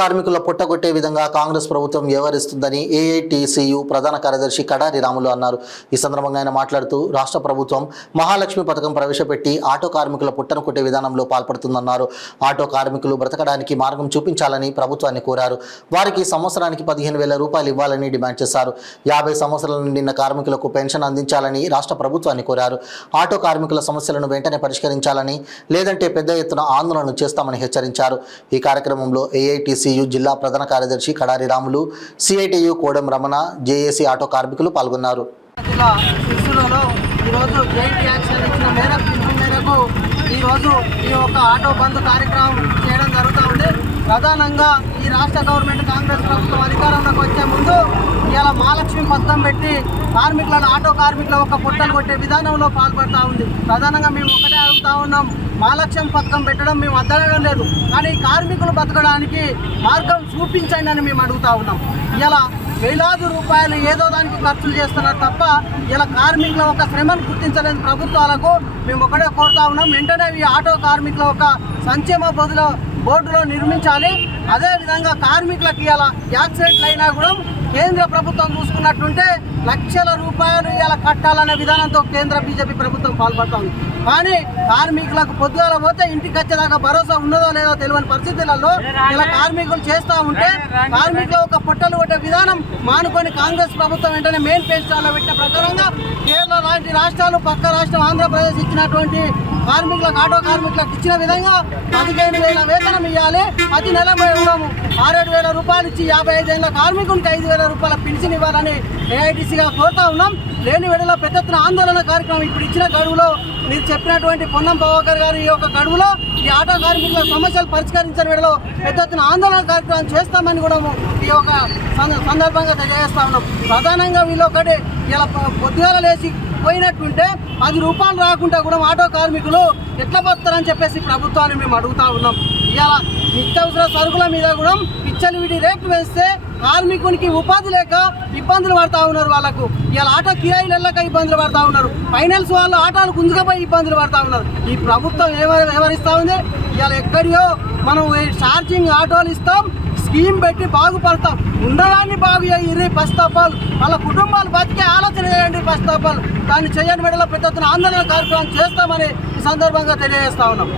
కార్మికుల పుట్టగొట్టే విధంగా కాంగ్రెస్ ప్రభుత్వం వ్యవహరిస్తుందని ఏఐటీసీయూ ప్రధాన కార్యదర్శి కడారి రాములు అన్నారు. ఈ సందర్భంగా ఆయన మాట్లాడుతూ రాష్ట్ర ప్రభుత్వం మహాలక్ష్మి పథకం ప్రవేశపెట్టి ఆటో కార్మికుల పుట్టను కొట్టే విధానంలో పాల్పడుతుందన్నారు. ఆటో కార్మికులు బ్రతకడానికి మార్గం చూపించాలని ప్రభుత్వాన్ని కోరారు. వారికి సంవత్సరానికి 15,000 రూపాయలు ఇవ్వాలని డిమాండ్ చేశారు. 50 సంవత్సరాల నిండిన కార్మికులకు పెన్షన్ అందించాలని రాష్ట్ర ప్రభుత్వాన్ని కోరారు. ఆటో కార్మికుల సమస్యలను వెంటనే పరిష్కరించాలని, లేదంటే పెద్ద ఎత్తున ఆందోళన చేస్తామని హెచ్చరించారు. ఈ కార్యక్రమంలో ఏఐటీసీయూ జిల్లా ప్రధాన కార్యదర్శి Kadari Ramulu, CITU Kodem Ramana, JAC auto కార్మికులు పాల్గొన్నారు. ఈరోజు ఈ యొక్క ఆటో బంద్ కార్యక్రమం చేయడం జరుగుతూ ఉంది. ప్రధానంగా ఈ రాష్ట్ర గవర్నమెంట్ కాంగ్రెస్ ప్రభుత్వం అధికారంలోకి వచ్చే ముందు ఇలా మహాలక్ష్మి పథకం పెట్టి కార్మికులను, ఆటో కార్మికుల ఒక పుట్టలు కొట్టే విధానంలో పాల్పడుతూ ఉంది. ప్రధానంగా మేము ఒకటే అడుగుతూ ఉన్నాం, మహాలక్ష్మి పథకం పెట్టడం మేము అద్దడం లేదు, కానీ కార్మికులు బతకడానికి మార్గం చూపించండి అని మేము అడుగుతూ ఉన్నాం. ఇలా వేలాది రూపాయలు ఏదో దానికి ఖర్చులు చేస్తున్నారు తప్ప ఇలా కార్మికుల ఒక శ్రమను గుర్తించలేని ప్రభుత్వాలకు మేము ఒకటే కోరుతా ఉన్నాం. వెంటనే ఈ ఆటో కార్మికుల ఒక సంక్షేమ బోర్డులో నిర్మించాలి. అదేవిధంగా కార్మికులకు ఇలా యాక్సిడెంట్లు అయినా కూడా కేంద్ర ప్రభుత్వం చూసుకున్నట్టుంటే లక్షల రూపాయలు ఇలా కట్టాలనే విధానంతో కేంద్ర బీజేపీ ప్రభుత్వం పాల్పడుతుంది. కానీ కార్మికులకు పొద్దుగాల పోతే ఇంటికి వచ్చేదాకా భరోసా ఉన్నదో లేదో తెలియని పరిస్థితులలో ఇలా కార్మికులు చేస్తూ ఉంటే కార్మికుల ఒక పొట్టలు కొట్టే విధానం మానుకొని కాంగ్రెస్ ప్రభుత్వం వెంటనే మెయిన్ పేస్టాల్లో పెట్టిన ప్రకారంగా కేరళ లాంటి రాష్ట్రాలు, పక్క రాష్ట్రం ఆంధ్రప్రదేశ్ ఇచ్చినటువంటి కార్మికులకు, ఆటో కార్మికులకు ఇచ్చిన విధంగా 15,000 వేతనం ఇవ్వాలి. ప్రతి నెల మేము 6,000 రూపాయలు ఇచ్చి 55 ఏళ్ళ కార్మికునికి 5,000 రూపాయల పెన్షన్ ఇవ్వాలని ఏఐటీసీగా కోరుతా ఉన్నాం. లేని వేళలో పెద్ద ఎత్తున ఆందోళన కార్యక్రమం ఇప్పుడు ఇచ్చిన గడువులో మీరు చెప్పినటువంటి పొన్నం ప్రభాకర్ గారు ఈ యొక్క గడువులో ఈ ఆటో కార్మికుల సమస్యలు పరిష్కరించిన వేళలో పెద్ద ఎత్తున ఆందోళన కార్యక్రమం చేస్తామని కూడా ఈ యొక్క సందర్భంగా తెలియజేస్తా ఉన్నాం. ప్రధానంగా వీళ్ళొకటి ఇలా పొద్దుగాల లేచి పోయినట్టుంటే 10 రూపాయలు రాకుండా కూడా ఆటో కార్మికులు ఎట్లా బతారని చెప్పేసి ప్రభుత్వాన్ని మేము అడుగుతా ఉన్నాం. ఇలా నిత్యావసర సరుకుల మీద కూడా విచ్చలవిడి రేట్లు వేస్తే కార్మికునికి ఉపాధి లేక ఇబ్బందులు పడతా ఉన్నారు. వాళ్ళకు ఇలా ఆటో కిరాయిలు వెళ్ళక ఇబ్బందులు పడతా ఉన్నారు. ఫైనాన్స్ వాళ్ళు ఆటోలు గుంజుకపోయి ఇబ్బందులు పడతా ఉన్నారు. ఈ ప్రభుత్వం వ్యవహరిస్తూ ఉంది. ఇలా ఎక్కడియో మనం ఛార్జింగ్ ఆటోలు ఇస్తాం, స్కీమ్ పెట్టి బాగుపడతాం, ఉండడాన్ని బాగు చేయండి ఫస్ట్ ఆఫ్ ఆల్, వాళ్ళ కుటుంబాలు బతికే ఆలోచన చేయండి ఫస్ట్ ఆఫ్ ఆల్. దాన్ని చేయని వేళలో పెద్ద ఎత్తున ఆందోళన కార్యక్రమం చేస్తామని ఈ సందర్భంగా తెలియజేస్తా ఉన్నాం.